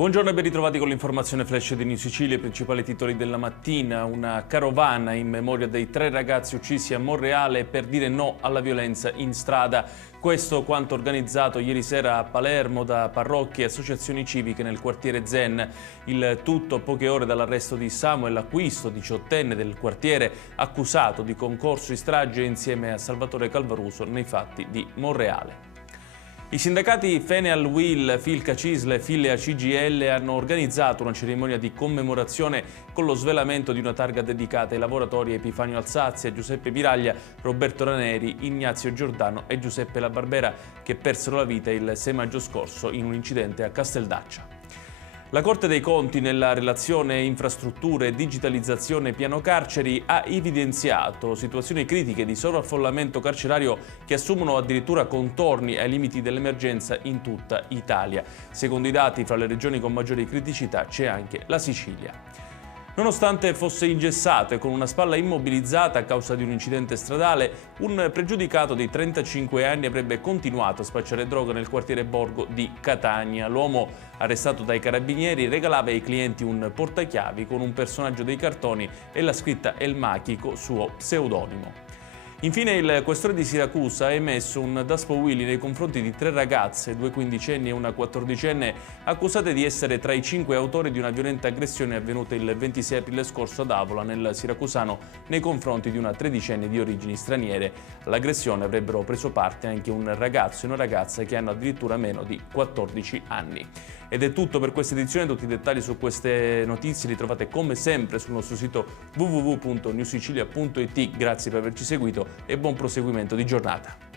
Buongiorno e ben ritrovati con l'informazione flash di New Sicilia. I principali titoli della mattina: una carovana in memoria dei 3 ragazzi uccisi a Monreale per dire no alla violenza in strada. Questo quanto organizzato ieri sera a Palermo da parrocchie e associazioni civiche nel quartiere Zen. Il tutto a poche ore dall'arresto di Samuel Acquisto, 18enne del quartiere, accusato di concorso in strage insieme a Salvatore Calvaruso nei fatti di Monreale. I sindacati Feneal Will, Filca Cisle e Fillea CGL hanno organizzato una cerimonia di commemorazione con lo svelamento di una targa dedicata ai lavoratori Epifanio Alsazia, Giuseppe Miraglia, Roberto Raneri, Ignazio Giordano e Giuseppe La Barbera, che persero la vita il 6 maggio scorso in un incidente a Casteldaccia. La Corte dei Conti, nella relazione Infrastrutture e Digitalizzazione Piano Carceri, ha evidenziato situazioni critiche di sovraffollamento carcerario che assumono addirittura contorni ai limiti dell'emergenza in tutta Italia. Secondo i dati, fra le regioni con maggiori criticità c'è anche la Sicilia. Nonostante fosse ingessato e con una spalla immobilizzata a causa di un incidente stradale, un pregiudicato di 35 anni avrebbe continuato a spacciare droga nel quartiere Borgo di Catania. L'uomo, arrestato dai carabinieri, regalava ai clienti un portachiavi con un personaggio dei cartoni e la scritta El Machico, suo pseudonimo. Infine il questore di Siracusa ha emesso un Daspo Willy nei confronti di 3 ragazze, 2 quindicenni e una 14enne, accusate di essere tra i 5 autori di una violenta aggressione avvenuta il 26 aprile scorso ad Avola, nel siracusano, nei confronti di una 13enne di origini straniere. All'aggressione avrebbero preso parte anche un ragazzo e una ragazza che hanno addirittura meno di 14 anni. Ed è tutto per questa edizione. Tutti i dettagli su queste notizie li trovate come sempre sul nostro sito www.newsicilia.it. Grazie per averci seguito e buon proseguimento di giornata.